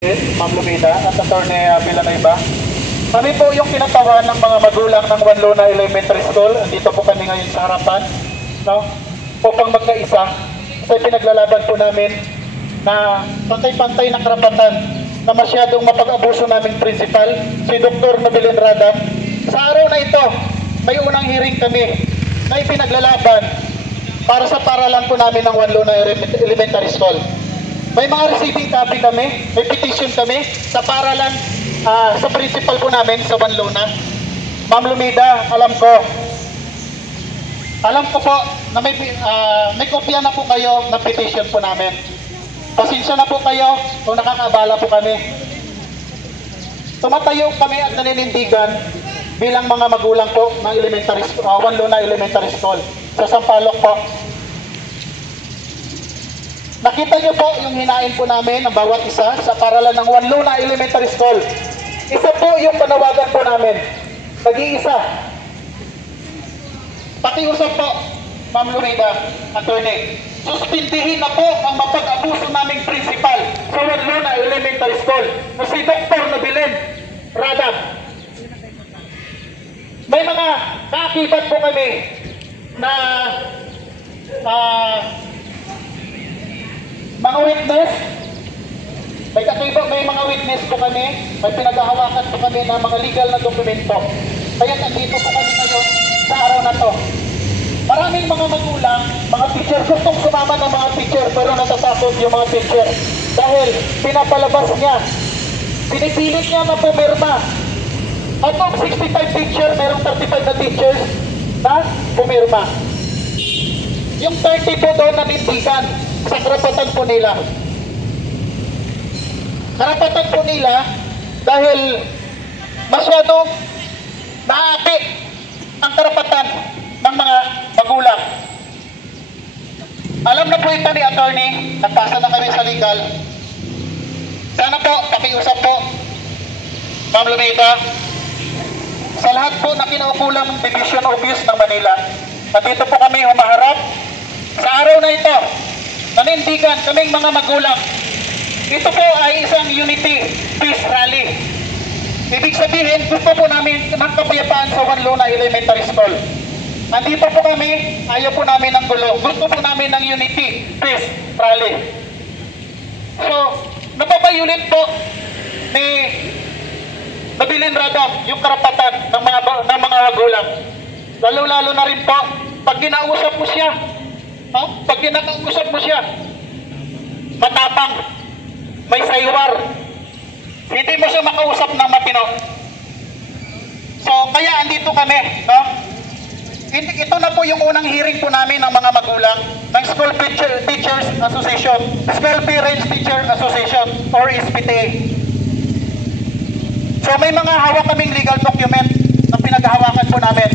Ma'am Lumida at Attorney Villanueva. Kami po yung kinatawan ng mga magulang ng Juan Luna Elementary School. Andito po kami ngayon sa harapan, no? Upang magkaisa sa pinaglalaban po namin na pantay-pantay na karapatan na masyadong mapag-abuso naming principal, si Dr. Nobilin Radam. Sa araw na ito, may unang hearing kami na ipinaglalaban para sa paralan po namin ng Juan Luna Elementary School. May mga receiving copy kami, may petition kami sa paralan, sa principal po namin sa Juan Luna. Ma'am Lumida, alam ko po na may kopya na po kayo na petition po namin. Pasensya na po kayo kung nakakaabala po kami. Tumatayo kami at naninindigan bilang mga magulang po ng Juan Luna Elementary School sa Sampaloc po. Nakita niyo po yung hinain po namin ng bawat isa sa paralan ng Juan Luna Elementary School. Isa po yung panawagan po namin. Nag-iisa. Pakiusap po, Ma'am Lumida, Attorney. Suspindihin na po ang mapag-abuso naming principal sa Juan Luna Elementary School na si Dr. Nobilin Radam. May mga naakibat po kami na mga witness, may mga witness po kami, may pinaghahawakan po kami ng mga legal na dokumento. Kaya nandito po kami ngayon sa araw na to. Maraming mga magulang, mga teacher, gustong sumama ng mga teacher pero natatakot yung mga teacher. Dahil pinapalabas niya, pinipilit niya na pumirma. Out of 65 teacher, mayroong 35 na teachers na pumirma. Yung 30 po doon nanindigan sa karapatan po nila. Karapatan po nila dahil masyado maapi ang karapatan ng mga magulang. Alam na po ito ni Attorney, nagpasa na kami sa legal. Sana po, pakiusap po, Ma'am Lumida, sa lahat po na kinaukulang Division of Youth ng Manila, nandito po kami humaharap sa araw na ito. Nanindigan kaming mga magulang. Ito po ay isang unity peace rally. Ibig sabihin, gusto po namin ng kapayapaan sa Juan Luna Elementary School. Andito po kami, ayaw po namin ng gulo. Gusto po namin ng unity peace rally. So, napabayulit po ni Nobilin Radam yung karapatan ng mga magulang. Lalo-lalo na rin po, pag kinausap mo siya, pag kinakausap mo siya, matapang, may saywar, hindi mo siya makausap ng matino. So, kaya andito kami, no? Ito na po yung unang hearing po namin ng mga magulang ng School Teachers Association, School Parents Teacher Association, or SPTA. So, may mga hawak kaming legal document na pinaghahawakan po namin.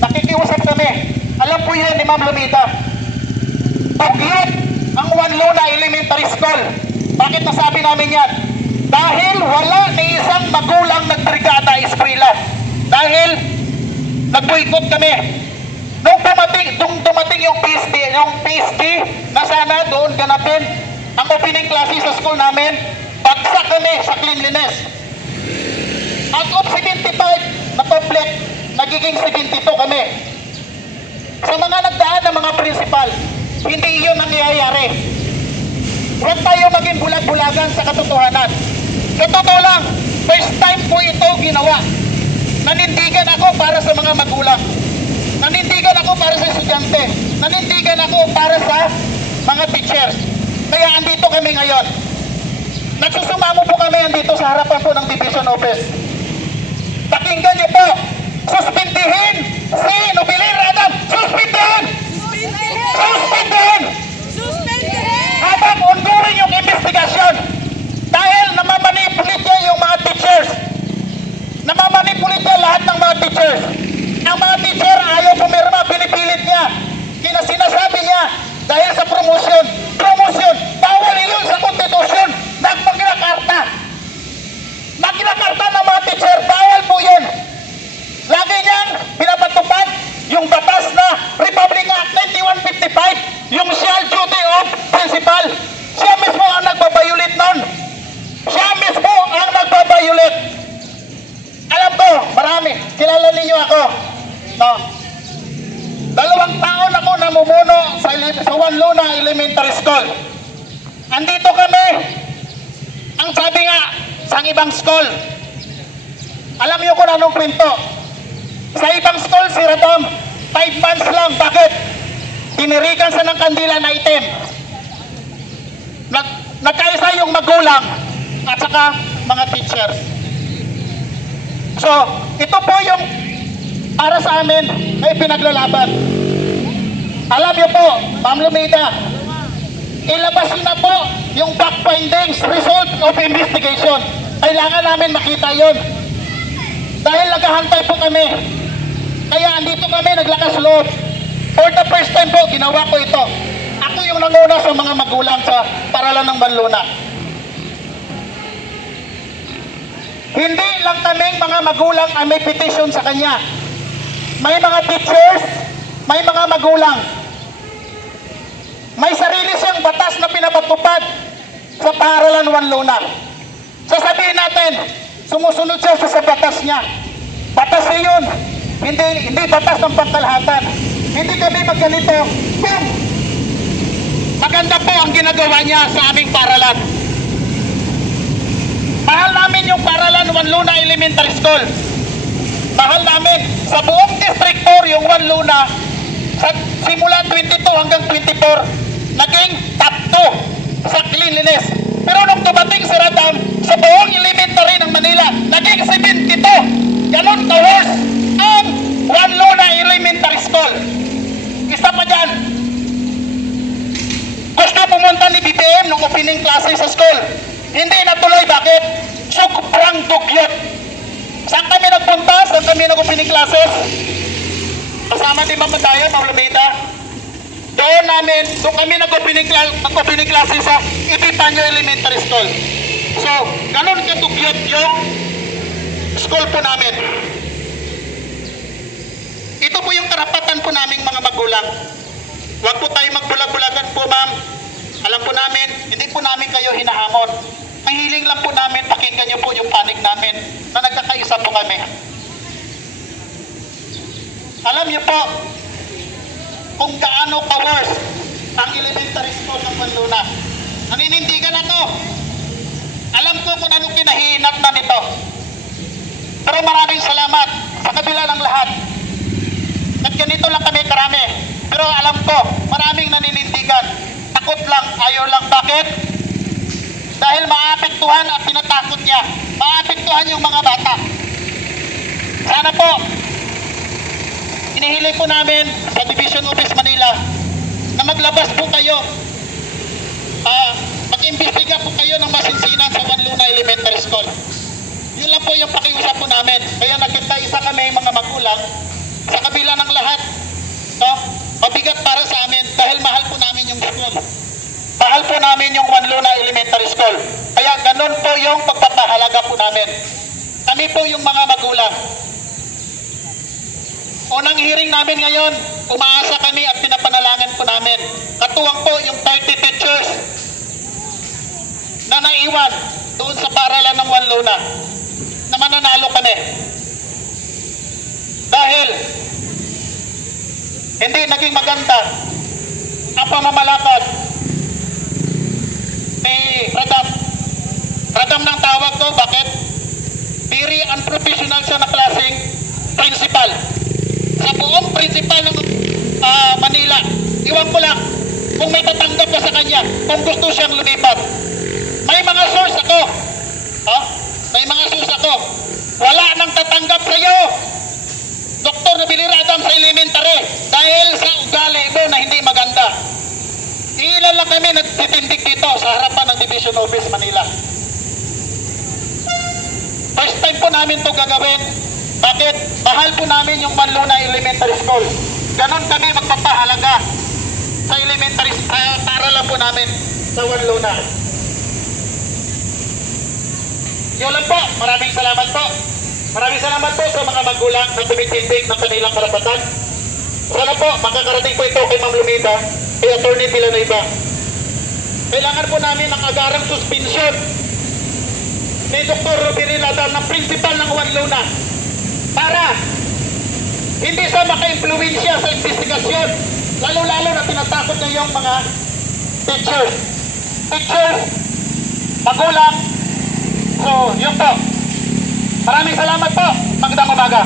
Nakikiusap kami. Alam po yan ni Ma'am Lumida. Pagyot ang Juan Luna Elementary School. Bakit nasabi namin yan? Dahil wala ni isang magulang nagbrigada eskwela. Dahil nag-boycott kami. Nung dumating yung PSD na sana doon ganapin ang opening classes sa school namin, bagsak kami sa cleanliness. Out of 75 na complete, nagiging 72 kami. Sa mga nagdaan ng mga principal, hindi iyon nangyayari. Huwag tayo maging bulag-bulagan sa katotohanan. Sa totoo lang, first time po ito ginawa. Nanindigan ako para sa mga magulang. Nanindigan ako para sa estudyante. Nanindigan ako para sa mga teachers. Kaya andito kami ngayon. Nagsusumamo po kami andito sa harapan po ng Division Office. Pakinggan niyo po, suspindihin si Nobilin Radam! Suspindihin! Suspindihin! Habang ongoing yung investigasyon dahil namamanipulit niya yung mga teachers. Namamanipulit niya lahat ng mga teachers. Ang mga teacher ayaw pumirma, pinipilit niya. Sinasabi niya dahil sa promotion, bawal yun sa konstitusyon. Nagmaginakarta ng mga teacher, bawal po yun. Lagi niyang pinapatupad yung batas na Republic Act 9155, yung shall duty of principal. Siya mismo ang nagbabayulit na sa Juan Luna Elementary School. Andito kami. Ang sabi nga sa ibang school, alam niyo kung anong kwento? Sa ibang school, si Radam, 5 months lang. Bakit? Tinirikan sa ng kandila na itim. Nagkaisa yung magulang at saka mga teachers. So, ito po yung para sa amin ay pinaglalaban. Alam niyo po, Ma'am Lumida, ilabas na po yung back findings, result of investigation. Kailangan namin makita yon. Dahil naghahantay po kami. Kaya andito kami, naglakas loob. For the first time po, ginawa ko ito. Ako yung nanguna sa mga magulang sa paralan ng Manluna. Hindi lang kaming mga magulang ang may petition sa kanya. May mga teachers, may mga magulang. May sarili siyang batas na pinapatupad sa paralan ng Manluna. Sasabihin natin, sumusunod siya sa batas niya. Batas niya yun. Hindi batas ng pangkalahatan. Hindi kami magganito. Kung maganda po ang ginagawa niya sa aming paralan. Mahal namin yung paralan Juan Luna Elementary School. Mahal namin. Sa buong District 4, yung Juan Luna, sa simula 22 hanggang 24, naging top 2 sa cleanliness. Pero nung dumating si Radam, sa buong elementary ng Manila, naging 72. Ganon ka-worse ang Juan Luna Elementary School. Isa pa dyan, gusto pumunta ni BBM nung opening classes sa school. Hindi natuloy. Bakit? Sobrang dugyot. Saan kami nagpunta? Saan kami nag-opening classes? Kasama din ba tayo, Ma'am Lumita? Doon kami nag-opening classes sa Epifanio Elementary School. So, ganun kadugyot yung school po namin. Ito po yung karapatan po naming mga magulang. Huwag po tayo magbulag-bulagan po, ma'am. Alam po namin, hindi po namin kayo hinahamon. Ang hiling lang po namin, pakinggan niyo po yung panig namin na nagkakaisa po kami. Alam niyo po kung gaano ka-worse ang elementary school ng Manluna. Naninindigan ako. Alam ko kung anong kinahihinat na nito. Pero maraming salamat sa kabila ng lahat. At ganito lang kami karami. Pero alam ko, maraming naninindigan. Takot lang, ayaw lang. Bakit? Dahil maapektuhan at tinatakot niya. Maapektuhan yung mga bata. Sana po, inihiling po namin sa Division Office Manila na maglabas po kayo. Mag-imbestiga po kayo ng masinsinan sa Juan Luna Elementary School. Yun lang po yung pakiusap po namin. Kaya nagkita-isa kami mga magulang sa kabila ng lahat. No? Mabigat para sa amin dahil mahal po namin yung school. Mahal po namin yung Juan Luna Elementary School. Kaya ganun po yung pagpapahalaga po namin. Kami po yung mga magulang. Unang hearing namin ngayon, umaasa kami at pinapanalangin po namin. Katuwang po yung 30 teachers na naiwan doon sa paralan ng Juan Luna na mananalo kami. Dahil hindi naging maganda ang pamamalakad ni Radam. Radam ng tawag ko, bakit? Very unprofessional siya na klaseng principal. Sa buong principal ng Manila, iwan ko lang kung may tatanggap ka sa kanya, kung gusto siyang lumipat. May mga source ako. May mga source ako. Wala nang tatanggap sa iyo, Dr. Nabili Radam, sa elementary dahil sa ugali mo na hindi maganda. Ilan lang kami nagtitindig dito sa harapan ng Division Office Manila. First time po namin ito gagawin. Bakit? Mahal po namin yung Juan Luna Elementary School. Ganon kami magpapahalaga sa elementary, para lang po namin sa Juan Luna. Yun lang po. Maraming salamat po. Maraming salamat po sa mga magulang na tumitindig ng kanilang karapatan. Sana po makakarating po ito kay Ma'am Lumita, kay Atty. Villanueva. Kailangan po namin ng agarang suspension ni Dr. Robert Radam ng principal ng Juan Luna para hindi siya maka-impluensya sa investigasyon Lalo-lalo na tinatakot niya yung mga teachers. Teachers, magulang. So, yun po. Maraming salamat po. Magandang umaga.